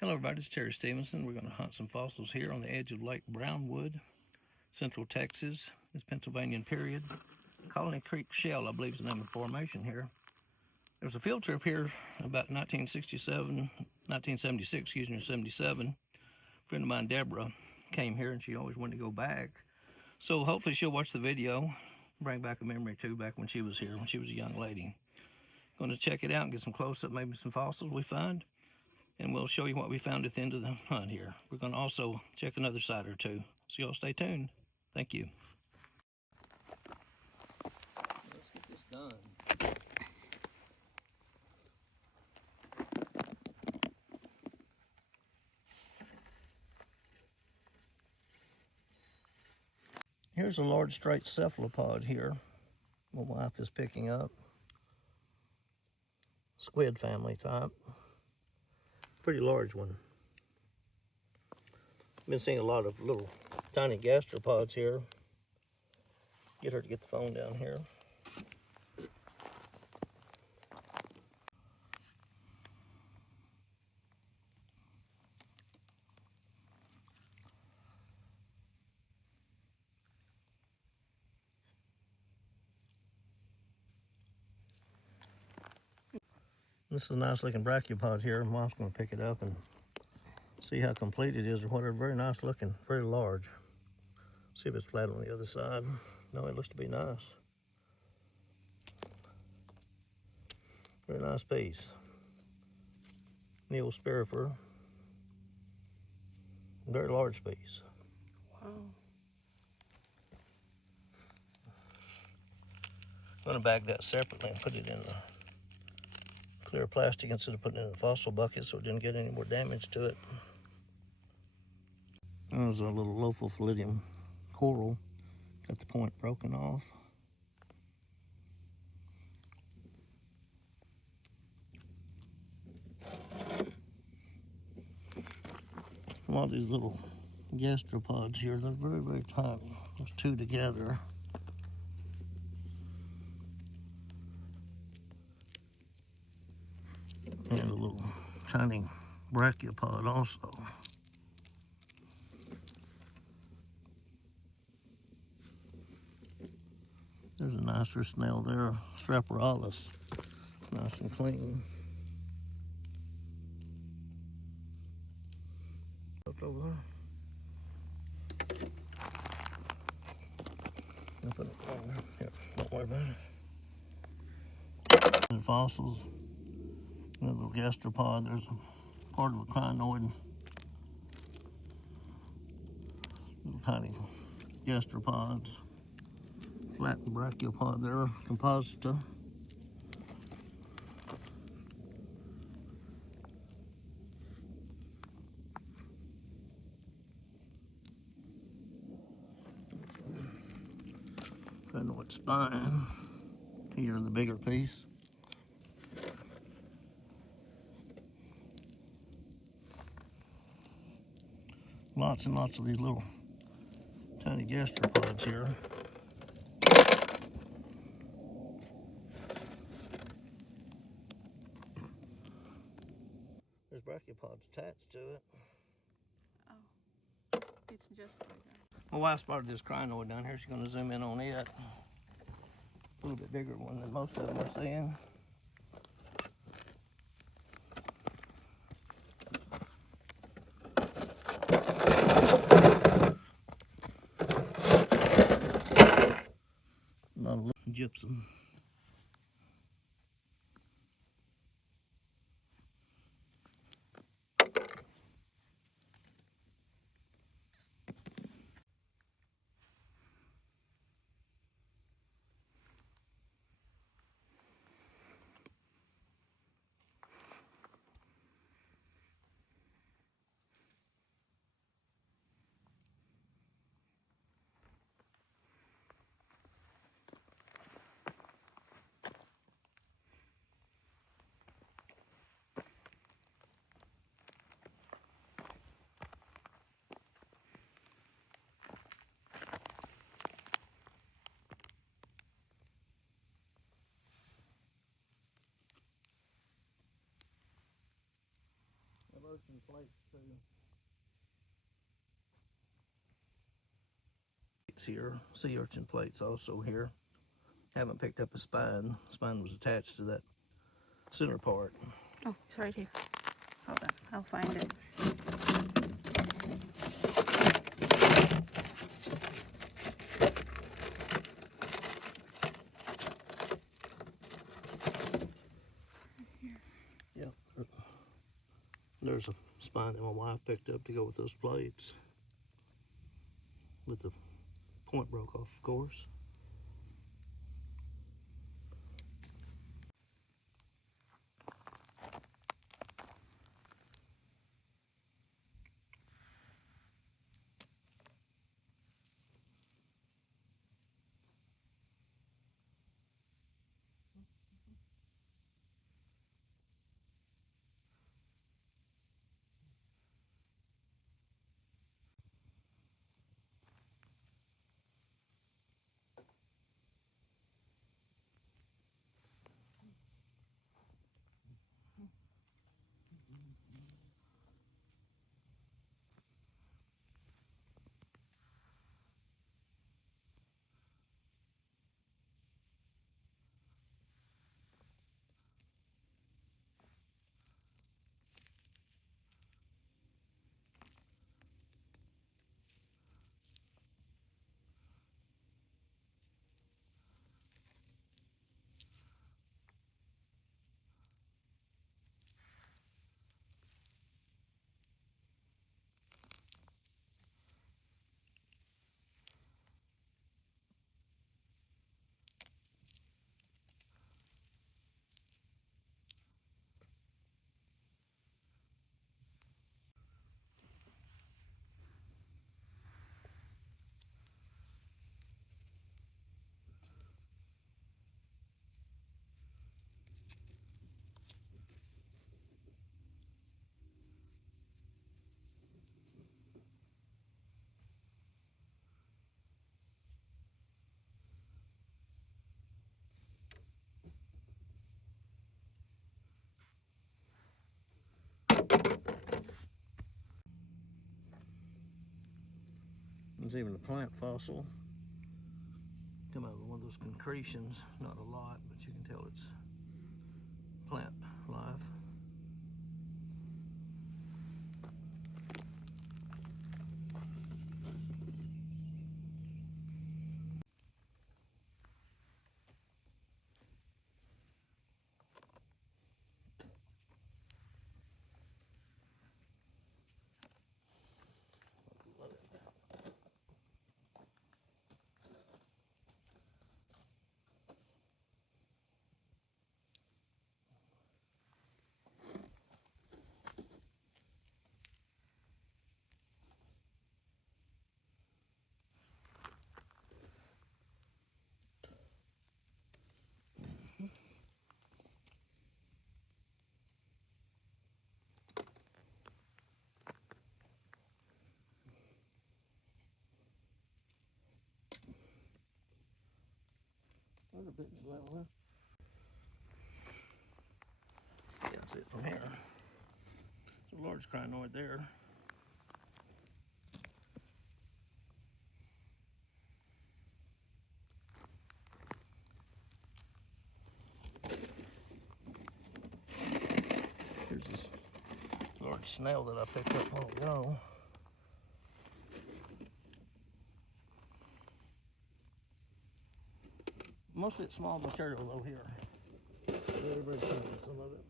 Hello everybody, it's Terry Stevenson. We're going to hunt some fossils here on the edge of Lake Brownwood, Central Texas. It's Pennsylvanian Period. Colony Creek Shell, I believe, is the name of the formation here. There was a field trip here about 1977. A friend of mine, Deborah, came here and she always wanted to go back. So hopefully she'll watch the video, bring back a memory too, back when she was here, when she was a young lady. Going to check it out and get some close-up, maybe some fossils we find. And we'll show you what we found at the end of the hunt here. We're going to also check another site or two. So y'all stay tuned. Thank you. Let's get this done. Here's a large straight cephalopod here. My wife is picking up. Squid family type. Pretty large one. Been seeing a lot of little tiny gastropods here. Get her to get the phone down here. This is a nice looking brachiopod here. Mom's going to pick it up and see how complete it is or whatever. Very nice looking, very large. See if it's flat on the other side. No, it looks to be nice. Very nice piece. Neospirifer. Very large piece. Wow. I'm going to bag that separately and put it in the clear plastic instead of putting it in the fossil bucket so it didn't get any more damage to it. There's a little Lophophilidium coral. Got the point broken off. A lot of these little gastropods here, they're very, very tiny. There's two together. And a little tiny brachiopod also. There's a nicer snail there, Straperalis. Nice and clean. Up over there. I'll put it on there. Here, don't worry about it. And fossils. Another little gastropod. There's a part of a crinoid. Little tiny gastropods. Flattened brachiopod there, composita. Crinoid spine. Here, the bigger piece. Lots and lots of these little tiny gastropods here. There's brachiopods attached to it. Oh, it's just like that. My wife spotted this crinoid down here. She's going to zoom in on it. A little bit bigger one than most of them we're seeing. A lot of gypsum. urchin plates too. It's here, sea urchin plates also here. Haven't picked up a spine. Spine was attached to that center part. Oh, it's right here. Hold on, I'll find it. Yep. There's a spine that my wife picked up to go with those plates. With the point broke off, of course. There's even a plant fossil. Come out of one of those concretions. Not a lot, but you can tell it's plant life. There's a bit as well, huh? Yeah, that's it from here. There's a large crinoid there. Here's this large snail that I picked up a while ago. Mostly it's small material though here. Everybody's finding some of it.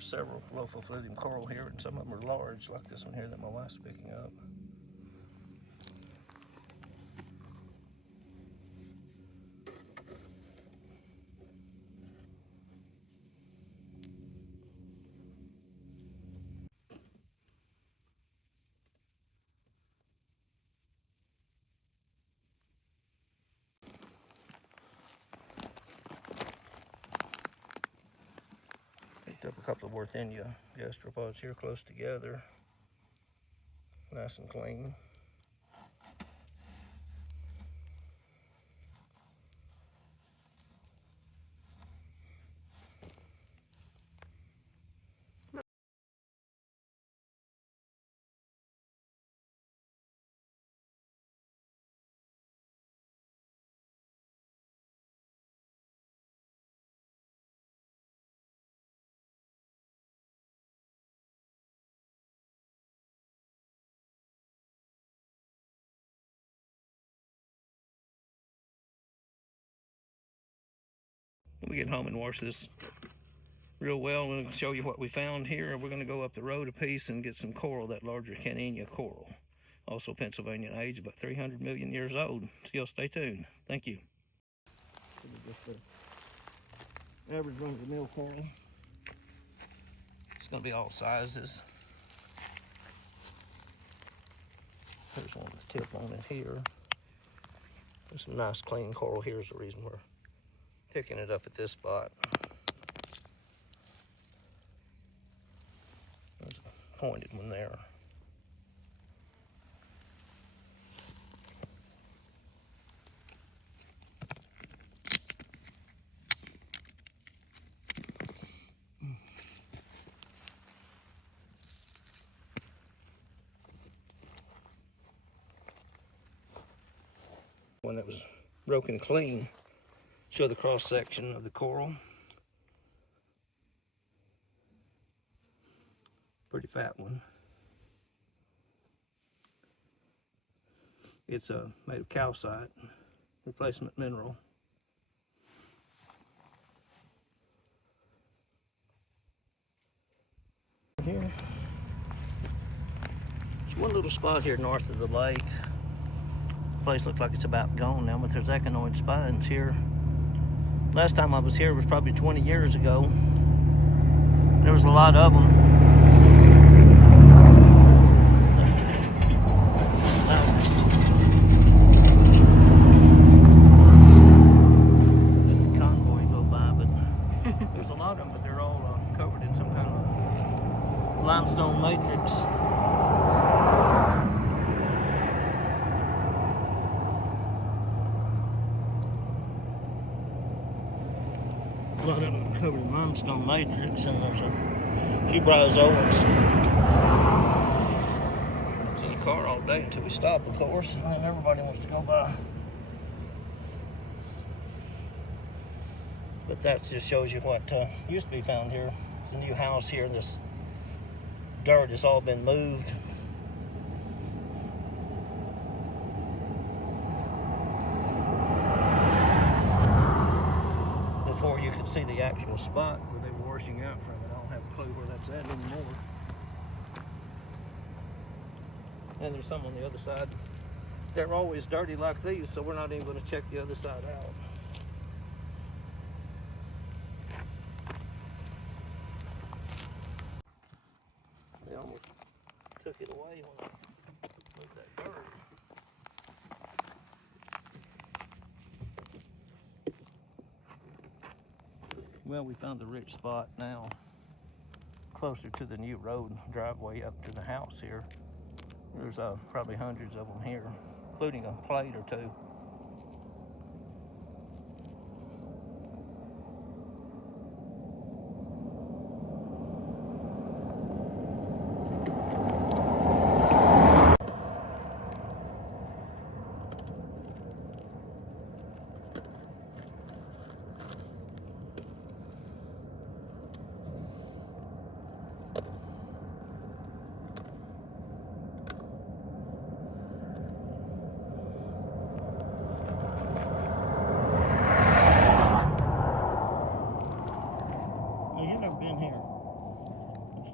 There's several local fluting coral here, and some of them are large, like this one here that my wife's picking up. Picked up a couple of Worthenia gastropods here close together. Nice and clean. When we get home and wash this real well, and show you what we found here. We're going to go up the road a piece and get some coral, that larger Canina coral. Also Pennsylvanian age, about 300 million years old. Still stay tuned. Thank you. Just the average run-of-the-mill coral. It's going to be all sizes. There's one with a tip on it here. There's some nice clean coral. Here's the reason we're picking it up at this spot. There's a pointed one there. One that was broken clean. Show the cross section of the coral. Pretty fat one. It's made of calcite, replacement mineral. Here, there's one little spot here north of the lake. The place looks like it's about gone now, but there's echinoid spines here. Last time I was here was probably 20 years ago. There was a lot of them. Convoy go by, but there's a lot of them, but they're all covered in some kind of limestone matrix. A lot of them are covered in limestone matrix, and there's a few bryozoans. It's in the car all day until we stop, of course, and then everybody wants to go by. But that just shows you what used to be found here. The new house here, this dirt has all been moved. Before you could see the actual spot where they were washing out from it. I don't have a clue where that's at anymore. And there's some on the other side. They're always dirty like these, so we're not even going to check the other side out. They almost took it away when I moved that dirt. Well, we found the rich spot now, closer to the new road driveway up to the house here. There's probably hundreds of them here, including a plate or two.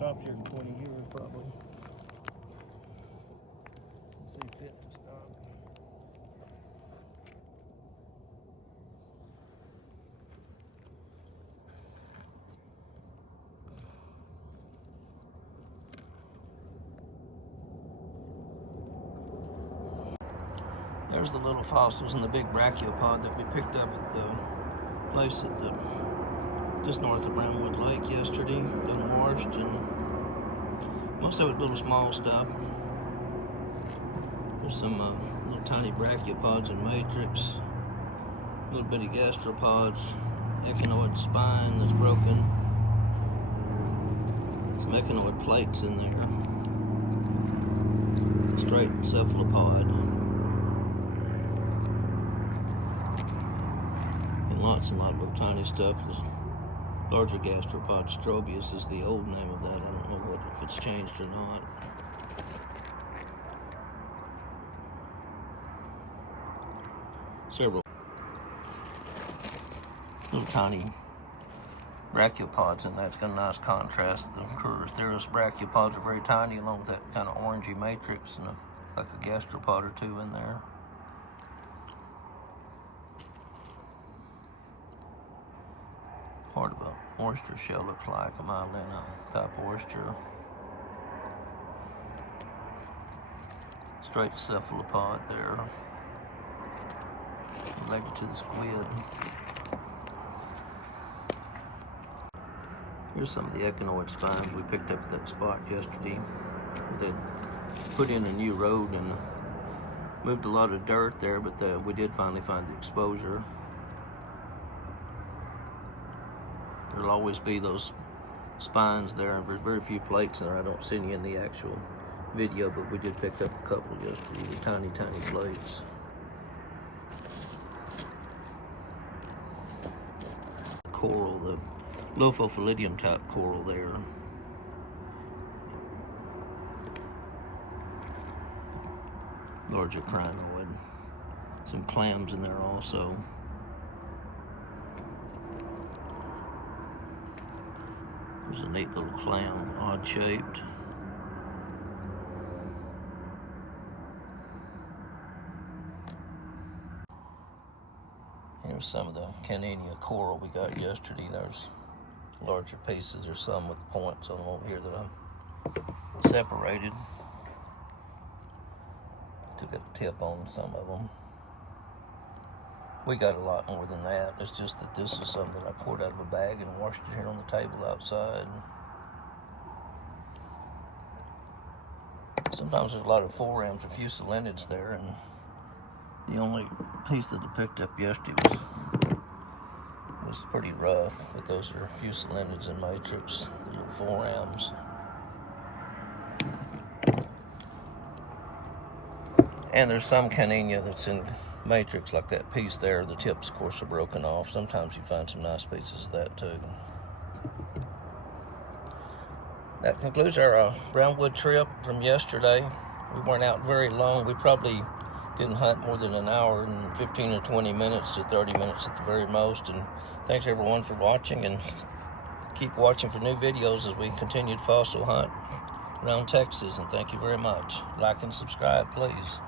stopped here in 20 years, probably. See fit to stop. There's the little fossils in the big brachiopod that we picked up at the place at the just north of Brownwood Lake yesterday. Done washed, and most of it little small stuff. There's some little tiny brachiopods and matrix, little bitty gastropods, echinoid spine that's broken, some echinoid plates in there, straight cephalopod, and lots and lots of little tiny stuff. Larger gastropod, Strobius is the old name of that. I don't know if it's changed or not. Several little tiny brachiopods in there. It's got a nice contrast. The Curotherus brachiopods are very tiny, along with that kind of orangey matrix and like a gastropod or two in there. Part of an oyster shell, looks like a myelina type oyster. Straight cephalopod there, related to the squid. Here's some of the echinoid spines we picked up at that spot yesterday. They put in a new road and moved a lot of dirt there, but we did finally find the exposure. There'll always be those spines there. There's very few plates there. I don't see any in the actual video, but we did pick up a couple yesterday, the tiny, tiny plates. Coral, the Lophophilidium type coral there. Larger crinoid. Some clams in there also. There's a neat little clam, odd shaped. Here's some of the Canania coral we got yesterday. There's larger pieces. There's some with points on them over here that I separated. Took a tip on some of them. We got a lot more than that. It's just that this is something that I poured out of a bag and washed it here on the table outside. Sometimes there's a lot of forams or fusillinids there, and the only piece that I picked up yesterday was pretty rough, but those are fusillinids and matrix, the little forams. And there's some Canania that's in matrix, like that piece there. The tips, of course, are broken off. Sometimes you find some nice pieces of that too. That concludes our Brownwood trip from yesterday. We weren't out very long. We probably didn't hunt more than an hour and 15 or 20 minutes to 30 minutes at the very most. And thanks everyone for watching, and keep watching for new videos as we continue to fossil hunt around Texas. And thank you very much. Like and subscribe, please.